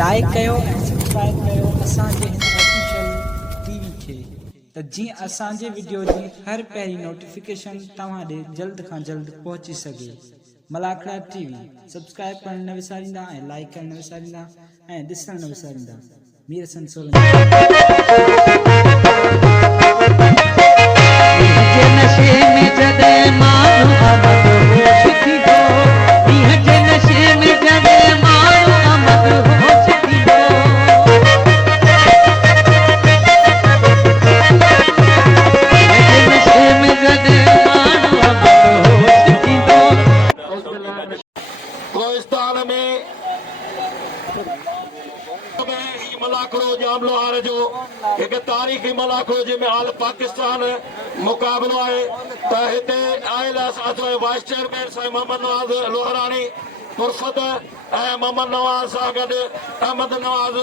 Like कयो ऐं subscribe कयो असांजे हिन ऑफिशियल टीवी खे त जीअं असांजे वीडियो जी हर पहिरीं नोटिफिकेशन तव्हां ॾे जल्द खां जल्द पहुची सघे। मलाखड़ा टीवी सब्सक्राइब करण न विसारींदा ऐं लाइक करण न विसारींदा ऐं ॾिसण न विसारींदा। मीर हसन सोलंकी नशे में जदे मानो अमद होश थी हो, नशे में जदे मानो अमद होश थी हो, नशे में जदे मानो अमद होश थी हो। कोहिस्तान में मलाखड़ो जामलो हार जो एक तारीख़ी मलाखड़ो जंहिंमें हाल पाकिस्तान मुक़ाबिलो आहे त हिते आयल असांजो वाइस चेयरमैन साईं मोहम्मद नवाज़ लोहराणी फुर्सत ऐं मोहम्मद नवाज़ सां गॾु अहमद नवाज़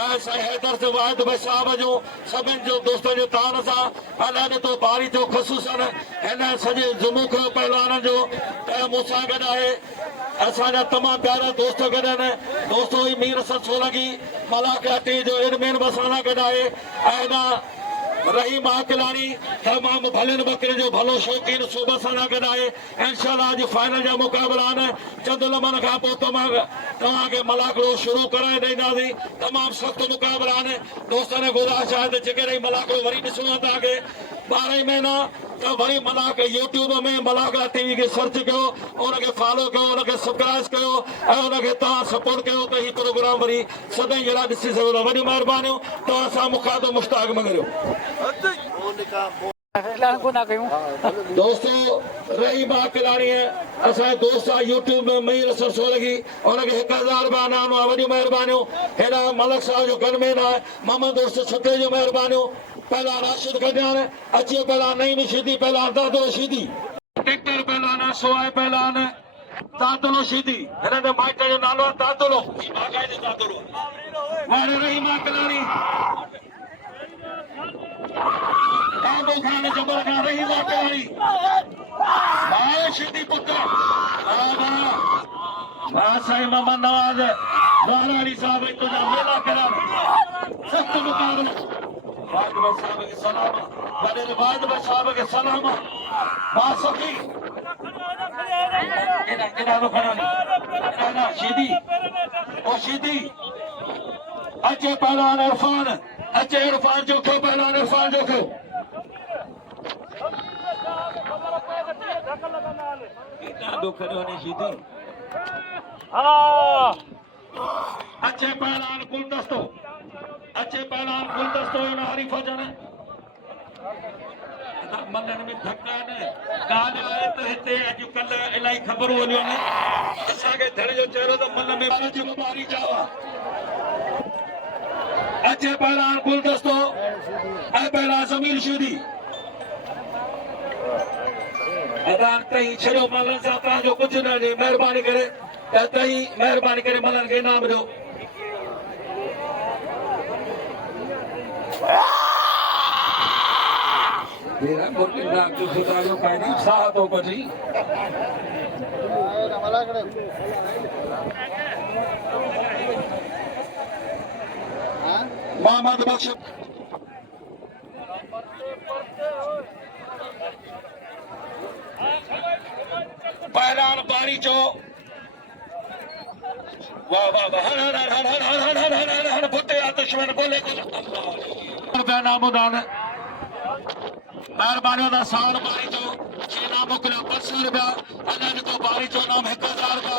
ऐं साईं हैदर वाहिद भाई साहब जूं सभिनि जो दोस्तनि जे तान सां अलाए ॾिठो बारी जो ख़ुशूसन हिन सॼे ज़ुमूख पहलवाननि जो मूंसां गॾु आहे। असांजा तमामु प्यारा दोस्त गॾु आहिनि। दोस्तो ही मीर हसन सोलंकी मलाखड़ा टीवी जो एडमिन बि असां सां गॾु आहे ऐं हिन रहीम आकलानी तमामु भले बकरे जो भलो शौक़ीन सूबे सां गॾु आहे। इंशाअल्लाह अॼु फाइनल जा मुक़ाबिला आहिनि। चंद लम्हनि खां पोइ तव्हांखे मलाखड़ो शुरू कराए ॾींदासीं। तमामु सख़्तु मुक़ाबिला आहिनि। दोस्तनि गुज़ारिश आहे त जेकॾहिं मलाखड़ो वरी ॾिसणो आहे तव्हांखे 12 महीना त वरी मलाखड़ा यूट्यूब में मलाखड़ा टीवी खे सर्च कयो, उनखे फॉलो कयो, उनखे सब्सक्राइब कयो ऐं उनखे तव्हां सपोर्ट कयो त हीउ प्रोग्राम वरी सदाईं जे लाइ ॾिसी सघो था। वॾियूं महिरबानियूं। तव्हां सां मूंखां तो मुश्ताक मगरियो। दोस्तो रहीम आकलानी असांजे दोस्त आहे यूट्यूब में मीर हसन सोलंकी, उनखे 1000 रुपया इनाम आहे। वॾियूं महिरबानियूं। हेॾा मलक साहब जो गनमेन आहे मोहम्मद दोस्त छुटे जूं महिरबानियूं। पहला राशिद कल्याण अचे, पहला नईम शीदी, पहला दादो शीदी, टेक्टर पहलवान सोए पहलवान दादलो शीदी, हिन जो माइट जो नालो आहे दादलो, बाक़ाइदे दादलो। वारे रहीम आकलानी कांदो खान जबल खान रहीम आकलानी भाई शीदी पुत्र साईं मोहम्मद नवाज़ लोहराणी साहब तुझा मेला करण सख्त मुकाबला। वाहिद भाई साहब के सलाम, वॾे वाहिद भाई साहब के सलाम। बासकी एना तो खड़ा एना शीदी ओ शीदी अचे पहलवान इरफान, अचे इरफान जो को पहलवान इरफान जो को एना दो खड़े ने शीदी अचे पहलवान गुलदस्तो, अचे पहलवान गुलदस्तो इन हरीफा जन मनन में धक्का न ॻाल्हि आहे त हिते अॼुकल्ह इलाही ख़बरूं हलियूं आहिनि। असांखे धड़ जो चहिरो त मन में बारी जावा। अचे पहलवान गुलदस्तो ऐं पहला ज़मीर शीदी अदान कई छॾियो मलन सां तव्हांजो कुझु न ॾे। महिरबानी करे तई महिरबानी करे मलन खे इनाम ॾियो। मेरा मुर्गिन नाम जो खुदा जो कायदी साथ हो बजी मोहम्मद बख्श पहलवान बारी चो वाह वाह वाह हर हर हर हर हर हर हर हर हर हर फुटे दुश्मन बोले को रुपया नामोदान महिरबानी दा साल बारी चो छे नाम मोकिलियो 500 रुपया अञा तो बारी चो नाम 1000 रुपया।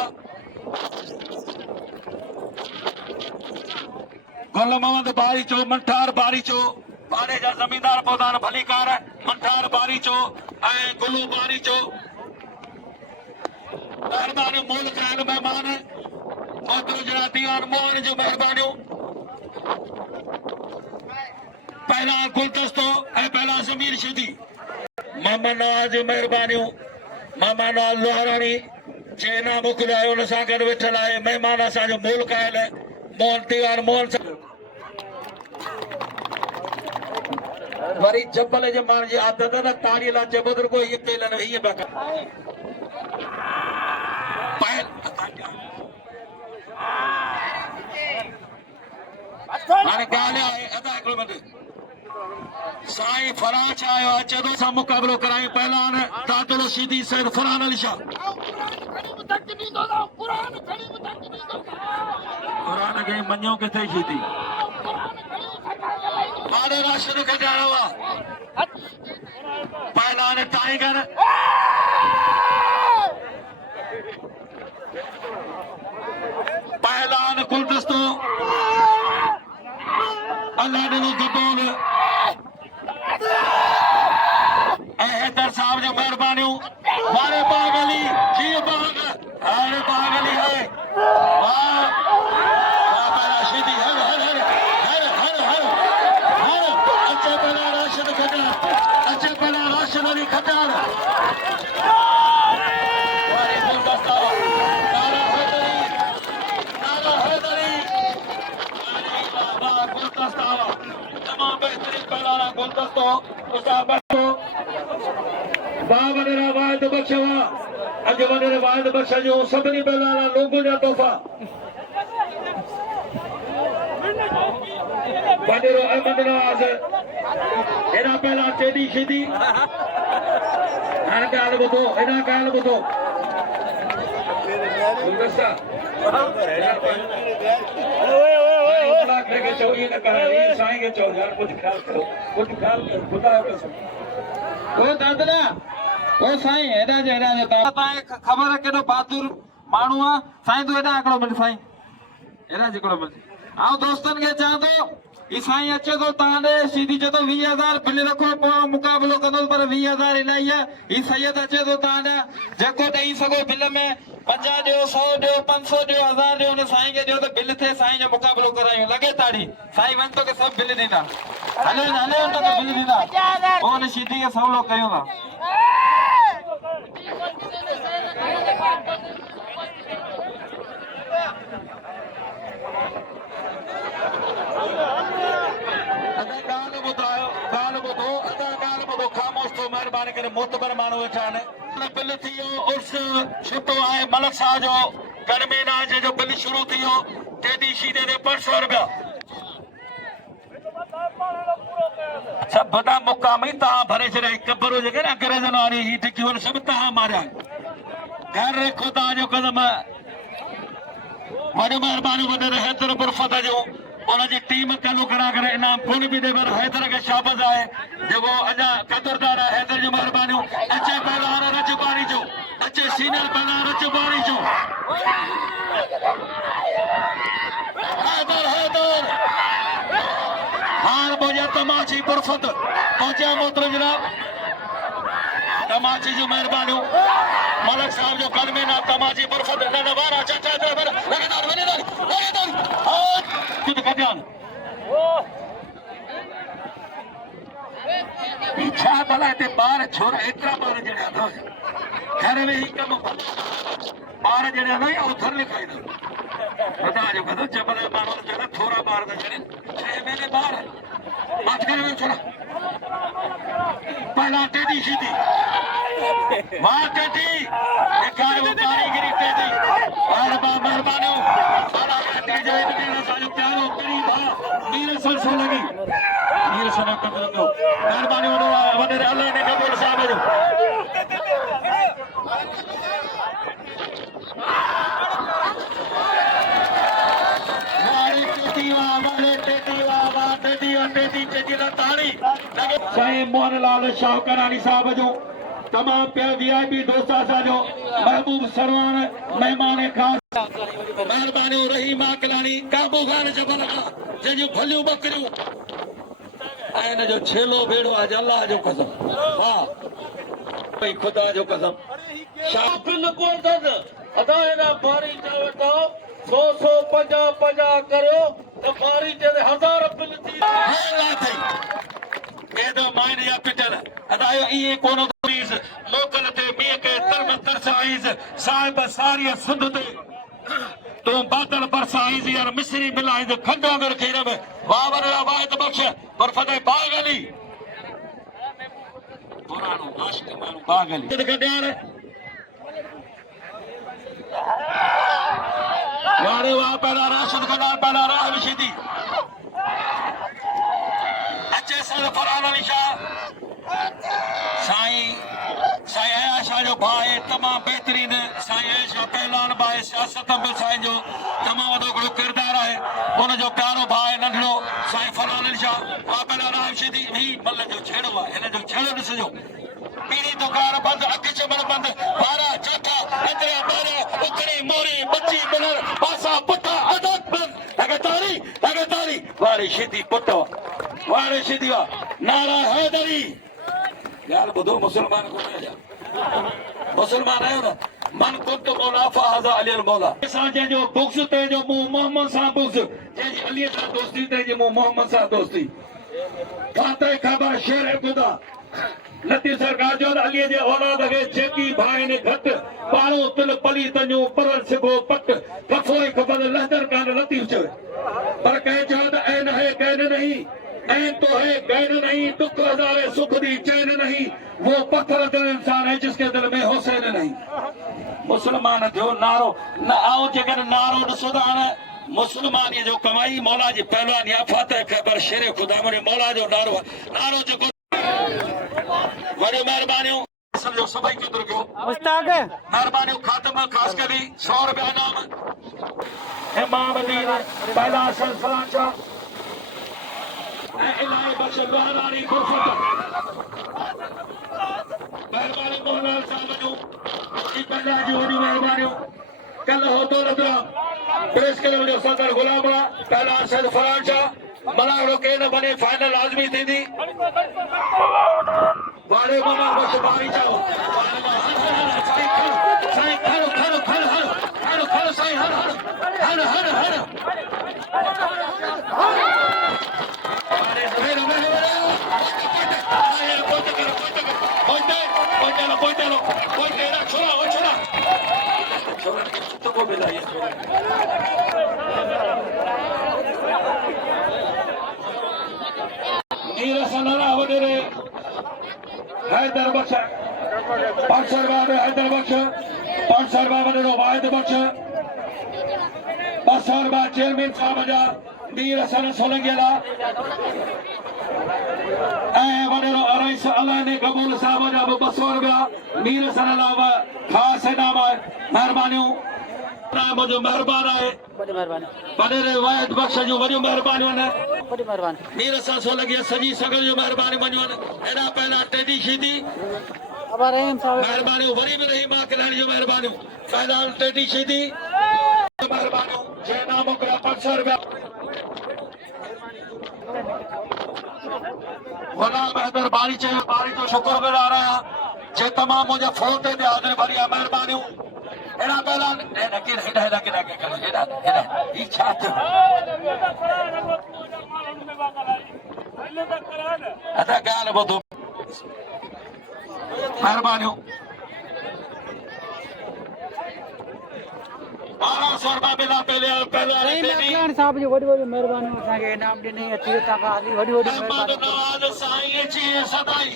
गुल मोहम्मद बारी चो मंठार बारी चो बारे जा जमींदार पौधान भलीकार मंठार बारी चो ऐं गुलू बारी चो महिरबानी मोल कयल महिमान मोहतरम जरा दीवान मोहन जो महिरबानियूं। पहला गुलदस्तो ऐं पहला ज़मीर शीदी मोहम्मद नवाज़ जी महिरबानियूं। मोहम्मद नवाज़ लोहराणी जे इनाम मोकिलियो आहे उन सां गॾु वेठल आहे महिमान असांजो मोल कयल मोहन दीवान मोहन सां वरी जबल जे माण्हू जी आदत न ताड़ीअ लाइ चइबो त रुगो हीअ पेल न हीअ पिया मिनट साईं फराज आयो आहे चेदो सां मुक़ाबिलो करायूं पहलवान ताजुल रशीदी सैयद फरहान अली शाह क़ुरान खे मञो किथे शीदी बादे राशिद खे ॼाणो आहे पहलवान टाइगर पहलवान गुलदस्तो अल्लाह ॾिनो गबोल हैदर साहब जो मेहरबानियों मारे बाग अली जी बाग अरे बाग अली है वाह बाबा राशिदी हर हर हर हर हर हर हर अच्छे बना राशिद खटार अच्छे बना राशिद अली खटार वारे गुलदस्ता नारा हैदरी अरे बाबा गुलदस्ता तमाम बेहतरीन पहलवान गुलदस्तो उस्ताद बावनेरा वाहिद बख्शवा अज वनेरा वाहिद बख्श जो सभिनी पहलवान लोगों जा तोहफा वनेरो अहमद नवाज एना पहला चेडी शीदी हाणे ॻाल्हि ॿुधो एना ॻाल्हि ॿुधो गुलदस्ता चओ इहे न करायो साईं खे चओ यार कुझु ख़्यालु करो कुझु ख़्यालु करो ख़ुदा जो कसम ओ दादा ओ साईं हेॾा जे तव्हांखे ख़बर आहे केॾो बहादुर माण्हू आहे साईं तूं हेॾा हिकिड़ो मिंट साईं हेॾा हिकिड़ो मिंट ऐं दोस्तनि खे चवां थो ही साईं अचे थो तव्हां ॾे सीधी चए थो 20,000 बिल रखो पोइ मुक़ाबिलो कंदुसि पर 20,000 इलाही आहे ही सैयद अचे थो तव्हां ॾे जेको ॾेई सघो बिल में 50 ॾियो 100 ॾियो 500 ॾियो 1000 ॾियो हुन साईं खे ॾियो त बिल थिए साईं जो मुक़ाबिलो करायूं लॻे ताड़ी साईं वञ तोखे सभु बिल ॾींदा हले हले तोखे बिल ॾींदा पोइ हुन सीधी खे सवलो कयूं था ख़ामोश थो महिरबानी करे मोतबर माण्हू वेठा आहिनि बिल थी वियो उर्स छुटो आहे मलक शाह जो गरमेना जो बिल शुरू थी वियो टेडी शीदे ते 500 रुपया सब बड़ा मुकाम ही तहां भरे छॾिया कबरो जेके न अंग्रेजन वारी ही टिकियूं आहिनि सभु तहां मारिया घर खुदा जो कदम वॾी महिरबानी वॾे हैदर बुरफत जो उनजी टीम कलू करा करे इनाम फुल भी दे पर हैदर के शाबाश आहे जेको अञा कदरदार आहे हैदर जी महिरबानियूं अचे पहलवान रजबारी जो अचे सीनियर पहलवान रजबारी जो हैदर हैदर हार बोझा तमाची बुरफत पहुंचा मोहतरम जनाब तमाची जो मेहरबानियूं मलक साहब जो कल में ना तमाची बुरफत न नवारा चाचा ड्राइवर लगातार वनेदार खुद कटियान छा भला हिते ॿार छोरा एतिरा ॿार जणिया अथव घर में ही कमु ॿार जणिया अथव या उथर लिखाईंदा खुदा जो कदो जबल माण्हू चवंदा थोरा ॿार था जणनि 6 महीने ॿार बात करे में छोरा पहला टेडी शीदी वाह टेडी दिखाए वो कारीगरी टेडी मेहरबानी बाला टेडी जो इनके साजो प्यारो करी था नीर सरसों लगी नीर सना कदर दो मेहरबानी वडे अल्लाह ने कबूल साहब जो साईं मोहनलाल शाहकरानी साहब जो तमाम प्यार वीआईपी दोस्त असांजो महबूब सरवान मेहमान खास मेहरबानी रहीम आकलानी काबू खान जबल जंहिंजूं भलियूं बकरियूं ऐं हिन जो छेलो भेड़ो आहे अल्लाह जो कसम वाह भई खुदा जो कसम शाबिल कोर्दन अदा एना बारी जावे तो 100 50 करो तो बारी जे 1000 बिल थी हला थई एदो माइन या पिटल अदायो ये कोनो तमीज लोकल ते मी के तलम तरसाइज साहिब सारी सुध ते तो बादल बरसाइज यार मिस्री मिलाइज खंडो अगर खीर में वावर वाहिद बख्श पर फते बागली पुरानो आशिक मानु बागली गड्यार यारे वा पहला राशिद खदार पहला राह विशीदी अली शाह साईं आयशा जो भाई तमाम बेहतरीन साईं आयशा पहलवान भाई सियासत में साईं जो तमाम वॾो हिकिड़ो किरदार है उन जो प्यारो भाई नंढड़ो साईं फरहान अली शाह वापला राम शिदी ही मल जो छेड़ो है हिन जो छेड़ो ॾिसजो पीड़ी दुकान बंद अख चमन बंद बारा चौथा एतरे बारे उखड़ी मोरी बच्ची बनर पासा पुटा अदक बंद लगातारी वारे शिदी पुटो वारे शिदी वा नारा हैदरी यार बुधो मुसलमान को जा मुसलमान आयो ना मन कुत मौला फहजा अली अल मौला साजे जो बुक्स ते जो मोहम्मद साहब बुक्स जे अली साहब दोस्ती ते जे मोहम्मद साहब दोस्ती फाते खबर शेर खुदा लती सरकार जो अली जे औलाद के जेकी भाई ने घट पारो तिल पली तन्यो परल सिबो पट कफोई खबर लहदर कान लती चो पर कह चाहत ऐन है कहन नहीं ऐन तो है कहन नहीं दुख हजारे सुख दी चैन नहीं वो पत्थर दिल इंसान है जिसके दिल में हुसैन नहीं मुसलमान थियो नारो न आओ जगन नारो ॾिसो मुसलमान ये जो कमाई मौला जी पहलवान या फातह खबर शेर खुदा मुझे मौला जो नारो जो वॾियूं महिरबानियूं जो सभई क़दुरु कयो मुस्ताक महिरबानियूं ख़ात्मा ख़ासि करे 100 रुपया इनाम इमाम दीन पहला सलाम शाह इलाही बख्श दुआरानी फुर्सत महिरबानी मोहनलाल साहब जो जी पहला जी वॾियूं महिरबानियूं कल हो दौलत राम प्रेस क्लब जो सदर गुलाम पहला सैद फरहान शाह मलाड़ो के न बने फाइनल लाज़मी थींदी वारे मामा बस बारी जाओ साईं खड़ो साईं हर अरे मेरे पोइते ना छोरा तो को मिलाइए नीर सनारा वडेरे हैदर बख्श 500 रुपया हैदर बख्श 500 रुपया वडेरो वाहिद बख्श 200 रुपया चेयरमैन साहब जा नीर सन सोलंगिया वडेरो अरइस अलाने कबूल साहब जा 200 रुपया नीर सन अलावा खास इनाम महिरबानियूं मुझे मेहरबान है वडे वाहिद बख्श जो वॾियूं महिरबानियूं नीर सां सोलंगिया सजी सगल जो महिरबानी मञो एॾा पहिला टेडी शीदी महिरबानियूं वरी बि रही मां कल्याण जो महिरबानियूं पहिला टेडी शीदी महिरबानियूं जे नाम मोकिलिया 500 रुपया गुलाम हैदर बारी जो शुक्रगुज़ार आहियां जे तमाम मुंहिंजे फोन ते हाज़िर भरी आहे महिरबानियूं एड़ा पहला महिरबानियूं 1200 रुपया मिला पहले साहब जो वॾी वॾी महिरबानी असांखे इनाम ॾिनी अची तव्हां खां वॾी वॾी अहमद नवाज़ साईं जी सदाई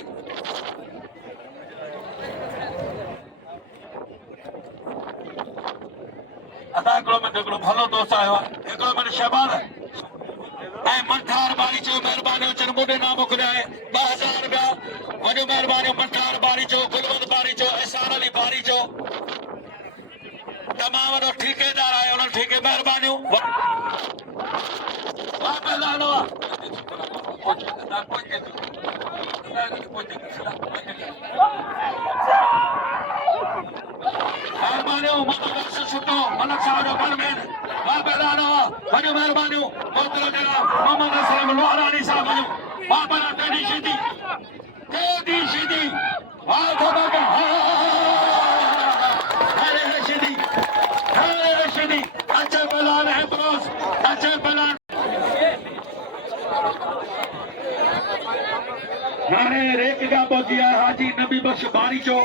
अदा हिकिड़ो मिंट हिकिड़ो भलो दोस्त आयो आहे हिकिड़ो मिंट शहबान ऐं मंठार बारी चयो महिरबानी चन मुंडे नाम मोकिलिया आहे 2000 रुपया वॾियूं महिरबानियूं मंठार बारी चयो गुलवंत बारी चयो एहसान अली बारी चयो तमामु वॾो ठेकेदार आहे उन्हनि ठेके महिरबानियूं महिरबानियूं सुठो मलक साहब जो गनमैन वॾियूं महिरबानियूं मोहतरम जनाब मोहम्मद असलम लोहारानी साहब वॾियूं बाबरा टेडी शीदी अच्छे पहलवान है बरोस अच्छे पहलवान हाणे रेखा पहुची आहे हाजी नबी बख्श बारी चो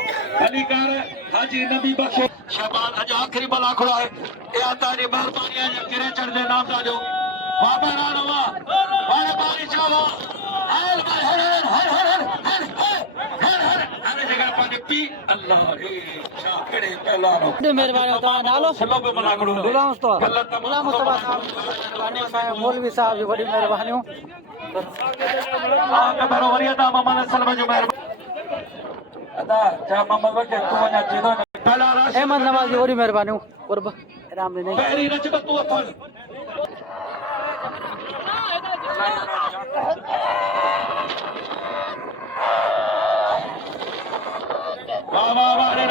अलीकार हाजी नबी बख्श शहबान अॼु आख़िरी मलाखड़ो आहे इहा तव्हांजी महिरबानी आहे किरे चढ़ंदे नामदा जो वाबरानो वारे बारी चो हर हर हर हर हर हर हर हाणे जेका पंहिंजे पी अल्लाह रे छा कहिड़े पहलवानो महिरबानी तव्हां नालो छलो पे मलाखड़ो गुलाम मुस्तफा साहब महिरबानी साहिब मौलवी साहब जी वॾी महिरबानियूं हां के भरो वरियता मोहम्मद सल्लम जो मेहरबानी अदा जा मोहम्मद वके तू वना चीदो पहला राश अहमद नवाज ओरी मेहरबानी कुर्ब राम ने नहीं पहली रच तू अथन वाह वाह वाले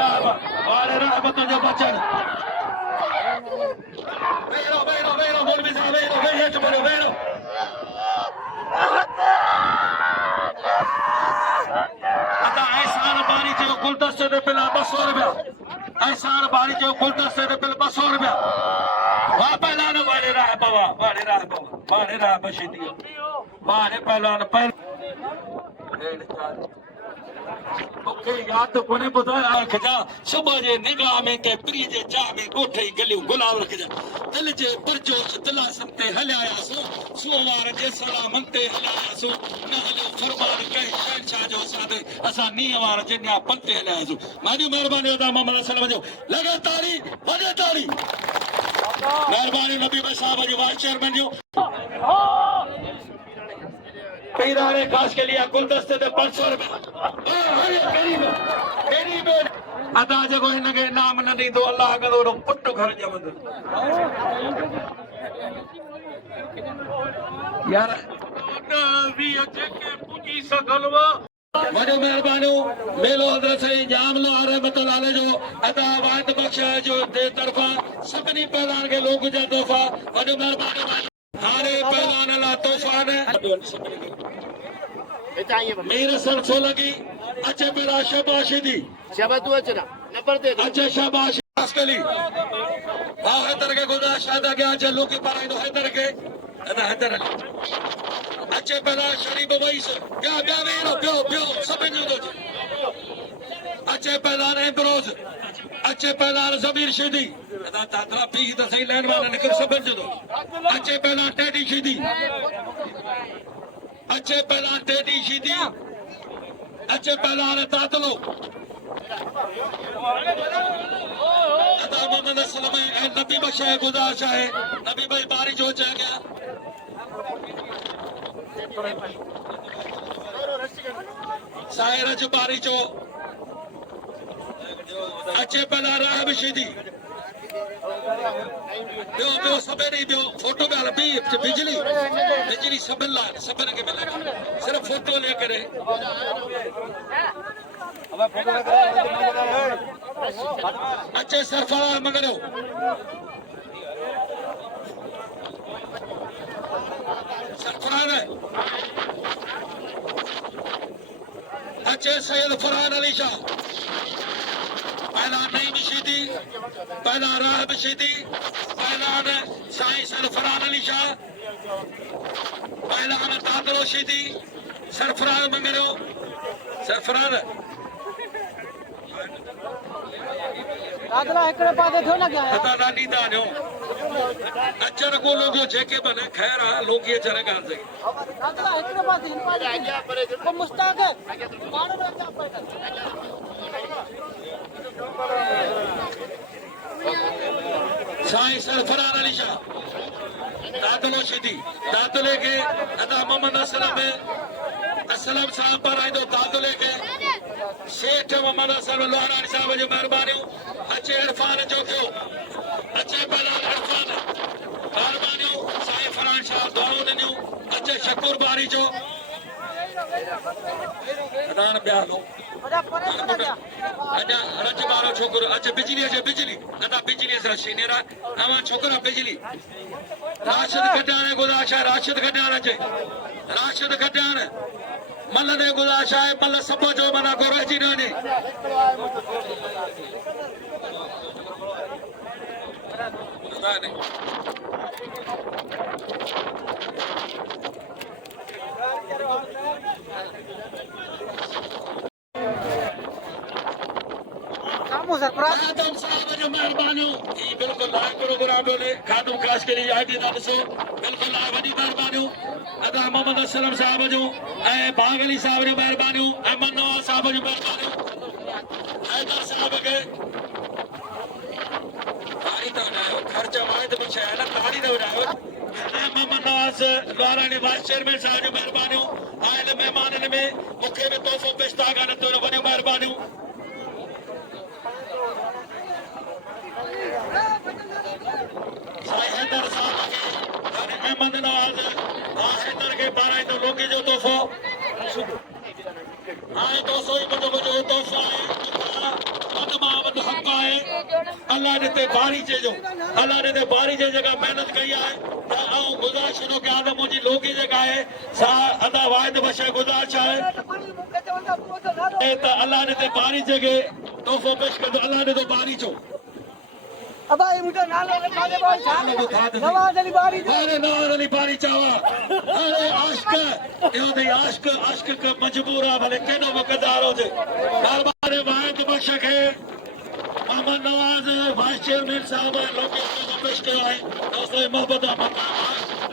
राह तुझे बचन वेरो मौलवी साहब वेरो चुपो वेरो अदा ऐसान बारी जो गुलदस्ते दे बिल 200 रुपया ऐसान बारी जो गुलदस्ते दे बिल 200 रुपया वाह पहलवान वाले राह बशीदी वाले पहलवान पहल ओके याद तो कोने बुधाया रखजा सुबह जे निगाह में के प्री जे चाह में गोठे गलियूं गुलाब रखजा दिल जे परजोश दिला समते हलाया सो सुवार जे सलामन ते हलाया सो न हलियो फरमान कह शहंशाह जो सादे असा नी वार जे न्या पंते हलाया सो मानी मेहरबानी अदा मोहम्मद सल्लम जो लगे ताड़ी वजे ताड़ी मेहरबानी नबी भाई साहब जी वाइस चेयरमैन जो पीराने खास के लिए गुलदस्ते दे 500 रुपया गरीब अदा जगो इनके नाम न दी तो अल्लाह का दो पुट घर जमद यार भी अच्छे के पूजी सकलवा वडो मेहरबानी मेलो हजरत से जाम लो रहमत अल्लाह जो अदा वाद बख्शा जो दे तरफा सबनी पहलान के लोग जा तोहफा वडो मेहरबानी हारे पहलान अल्लाह तोहफा ने मेरे सर सो लगी अच्छे मेरा शबाशी दी शबा तू अच्छा नंबर दे अच्छे शबाशी के हाँ हैदर के गुदा शादा के अच्छे लोग के पारा तो हैदर के अदा हैदर अच्छे पहला शरीफ भाई से क्या क्या ब्यो सब ने दो अच्छे पहला ने ब्रोज अच्छे पहला जमीर शिदी अदा तातरा पी तो सही लाइन वाला निकल सब ने दो अच्छे पहला टेडी शिदी अच्छे पहला टेडी शिदी अच्छे पहला ने तातलो अदा मोहम्मद सल्लम नबी बख्शा गुजारिश है नबी भाई बारी जो चाह गया साहिर बारी जो अच्छे पहला राह बिशीदी ब्यो सबे नहीं ब्यो फोटो में भी बिजली सबन के मिला सिर्फ फोटो लेकर अच्छे सरफराज मगरो सरफराज अच्छे सैयद फरहान अली शाह पहला नई बिशीदी पहला राह बिशीदी पहला साईं सरफराज अली शाह पहला तादरो शीदी सरफराज मंगरो सरफराज दादला एकड़े पादे थो ना क्या पता ना नींदा जो अचर को लोगो जेके बने खैर लोग ये चले गाल से दादला एकड़े पादे इन पादे को मुस्ताक है मानो ना क्या पर साईं सरफराज अली शाह दादलो शीदी दादले के अदा मोहम्मद असलम साहब पर आए तो दादले के शेठ मोहम्मद असलम लोहारानी साहब जो मेहरबानी अच्छे इरफान जो क्यों अच्छे पहला इरफान मेहरबानी साईं फरहान शाह दुआओं ने अच्छे शकुर बारी जो अदान ब्याह लो अदा रच बारो छोकरो अच्छा बिजली अदा बिजली से शीनेरा आवा छोकरा बिजली राशिद कटाने गुदाशा राशिद कटाने चे राशिद कटाने मल ने गुदाशा है मल सब जो मना को रजी ने खादम साहब जो मेहरबानी बिल्कुल लाइव प्रोग्राम बोले खादम खास के लिए आईडी दसो बिल्कुल लाइव वडी मेहरबानी अदा मोहम्मद असलम साहब जो बाग अली साहब जो मेहरबानी अहमद नवाज साहब जो मेहरबानी हैदर साहब के ताड़ी तो खर्चा माए तो पीछे है ना ताड़ी तो उड़ाओ मोहम्मद नवाज द्वारानी वाइस चेयरमैन साहब जो महिरबानियूं आयल महिमाननि में मूंखे बि तोहफ़ो पेश था कनि तो वॾियूं महिरबानियूं साईं हैदर साहब खे यानी अहमद नवाज हैदर खे पाराईंदो लोकी जो तोहफ़ो हाणे तोहफ़ो ई मुंहिंजो तोहफ़ो आहे हक़ आहे अल्लाह ने ते बारी चइजो अल्लाह ने ते बारी जे जगह मेहनत कई आहे त आऊं गुज़ारिश थो कयां त मुंहिंजी लोकी जेका आहे सा अदा वाहिद बख़्श गुज़ारिश आहे त अल्लाह ने ते बारी जगह तोहफ़ो पेश कंदो अल्लाह ने तो बारी चो अबा ये मुझे नालो लिखा दे भाई नवाज अली बारी अरे नवाज अली बारी चावा अरे आशिक यो दे आशिक का मजबूर है भले केनो वक़्तदार हो जे दरबार वाहिद बख़्श खे मोहम्मद नवाज वाइस चेयरमैन साहब लोकी को पेश कयो आहे दोस्तों मोहब्बत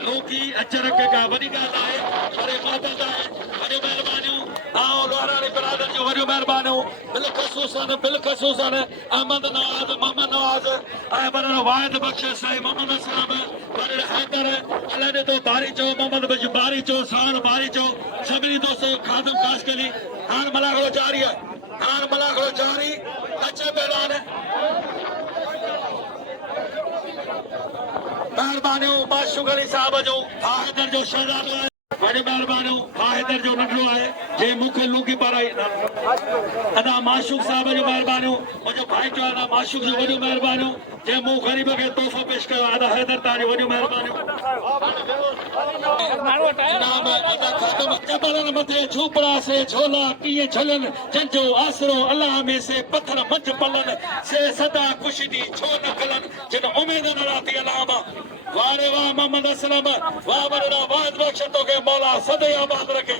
लोकी अचर के का वॾी ॻाल्हि आहे अरे मोहब्बत आहे वॾियूं महिरबानियूं आओ लोहारानी बिरादर जो वॾियूं महिरबानियूं बिलख़सूसन अहमद नवाज मोहम्मद नवाज ऐं वॾो वाहिद बख़्श साईं मोहम्मद साहब वॾो हैदर अल्लाह ने तो बारी चो मोहम्मद बख़्श बारी चो साण बारी चो सभिनी दोस्तों खादम काश कली हाणे मलाखड़ो जारी आहे हाणे मलाखड़ो जारी अचे मैदान महिरबानियूं माशूक अली साहब जो हैदर जो शहज़ादो आहे वॾी महिरबानियूं हैदर जो नंढड़ो आहे जे मूंखे लूकी पाराई अदा माशूक साहब जो महिरबानियूं मुंहिंजो भाई चयो अदा माशूक जो वॾियूं महिरबानियूं जे मूं ग़रीब खे तोहफ़ो पेश कयो अदा हैदर तव्हांजी वॾियूं महिरबानियूं जबलनि मथे झूपड़ा से झोला कीअं झलनि जंहिंजो आसरो अल्लाह में से पत्थर मंझि पलनि से सदा कुशिदी छो न कलनि जिन उमेद न राती अलामा वारे वाह मोहम्मद असलम वाह वॾड़ा वाहिद बख़्श तोखे मौला सदैव आबाद रखे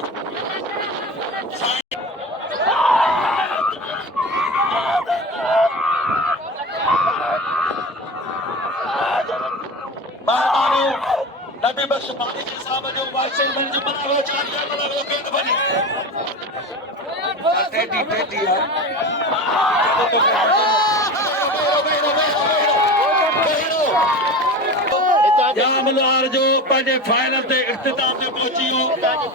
महिरबानियूं नबी बख़्श पानी साहब जो वाइस चेयरमैन जो मनागो चारिया मनागो केंद्र बनी टेडी है जाम लोहार जो पंहिंजे फाइनल ते इख्तिताम ते पहुची वियो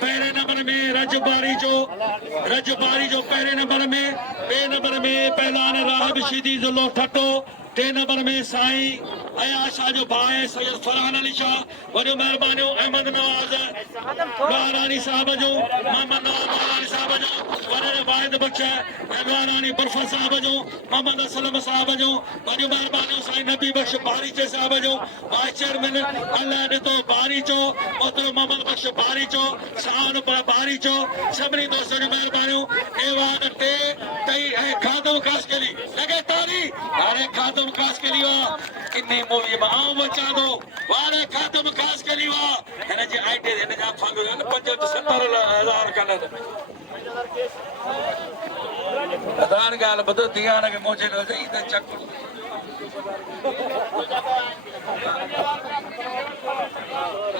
पहिरें नंबर में रजबारी जो पहिरें नंबर में ॿिए नंबर में पहलवान राहब शीदी ज़ुल्लो ठट्टो टे नंबर में साईं अयाश शाह जो भाई सैयद फरहान अली शाह वॾियूं महिरबानियूं अहमद नवाज लोहारानी साहब जो मोहम्मद नवाज लोहारानी साहब जो वॾे वाहिद बख़्श लोहारानी बरफर साहब जो मोहम्मद असलम साहब जो वॾियूं महिरबानियूं साईं नबी बख़्श बारीचे साहब जो वाइस चेयरमैन अल्लाह ॾिठो बारीचो मोहतरम मोहम्मद बख़्श बारीचो शान बारीचो सभिनी दोस्तनि जूं महिरबानियूं एवान टे टई ऐं खादम काशकली लॻे तारी हाणे खादम काशकली वा किन्ने मूवी में आऊं बचा दो वारे खादम काशकली वा हिन जी आईटी हिन जा फंड 75,000 कलर प्रधान ॻाल्हि ॿुधो ध्यान खे मोजे न ई त चक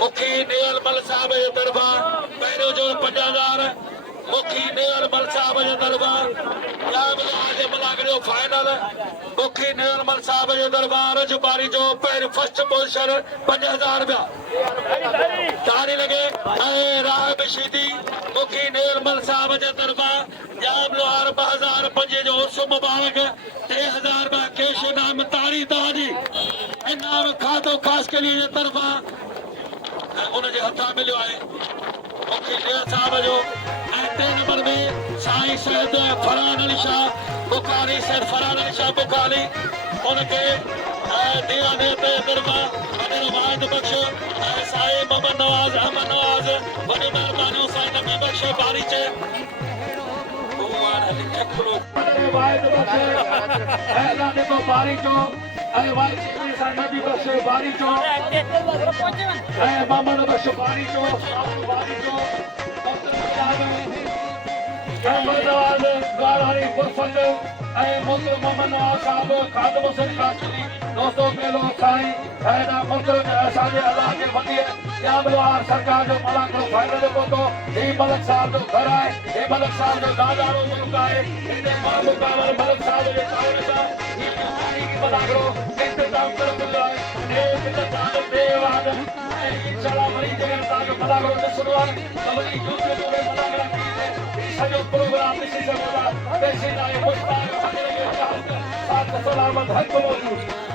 मुखी नेवल मल साहब जे तरफ़ां पहिरियों जो 50,000 मुखी नेवल मल साहब जे तरफ़ां जे मलागड़ियो फाइनल मुखी नेवल मल साहब जे तरफ़ां रजबारी जो पहिरियों फर्स्ट पोजीशन 50,000 रुपया ताड़ी लगे ऐं राहब शीदी मुखी नेवल मल साहब जे तरफ़ां जाम लोहार 2005 जो उर्स मुबारक 3,000 रुपया कैश इनाम ताड़ी तव्हांजी इनाम खाधो काशकली जे तरफ़ां उनजे हथां मिलियो आहे मुखी नेवल साहब जो ऐं 3 नंबर में साईं सैयद फरहान अली शाह बुखारी सैयद फरहान अली शाह बुखारी उनके दीवाने ते तरफ़ां वॾे वाहिद बख़्श साईं मोहम्मद नवाज अहमद नवाज वॾी महिरबानियूं साईं नबी बख़्श बारीचे वाहिद बख़्श अल्लाह ने तो बारीचो ऐं वाइस चेयरमैन साईं नबी बख़्श बारीचो ऐं मोहम्मद बख़्श बारीचो बारीचो मोहम्मद नवाज गारानी बुरफत ऐं मोहतरम मोहम्मद नवाज साहब खादम हुसैन काशकली दोस्तों पहलो साईं ऐं मोहतरम असांजे अल्लाह के वॾी जाम लोहार सरकार जो मलाखड़ो फाइनल जो पहुतो ही मलक साहब जो घर आहे ही मलक साहब जो दादारो मुल्क आहे हिते मां मुकाबल मलक साहब जे ताउन सां ही मलाखड़ो इंतज़ाम करे मिलियो आहे हे हिन ताल ते वाद इंशाल्लाह वरी जगह तव्हांजो मलाकड़ो ॾिसणो आहे त वरी यूट्यूब ते मलाकड़ा सॼो प्रोग्राम ॾिसी सघो था पैसे लाइ मुश्ताक साथ सलामत हक़ मौजूद